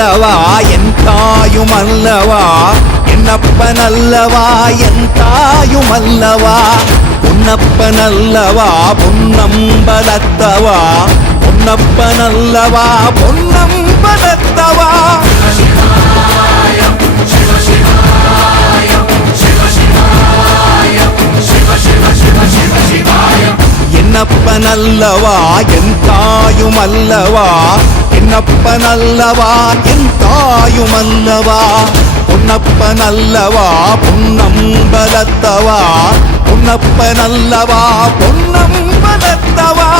பொன்னப்பனல்லவா என் தாயுமல்லவா என்னப்பனல்லவா என் தாயுமல்லவா பொன்னப்பனல்லவா பொன்னம்பலத்தவா பொன்னப்பனல்லவா பொன்னம்பலத்தவா என்னப்பனல்லவா என் தாயுமல்லவா என்னப்பனல்லவா என் தாயுமல்லவா பொன்னப்பனல்லவா பொன்னம்பலத்தவா பொன்னப்பனல்லவா பொன்னம்பலத்தவா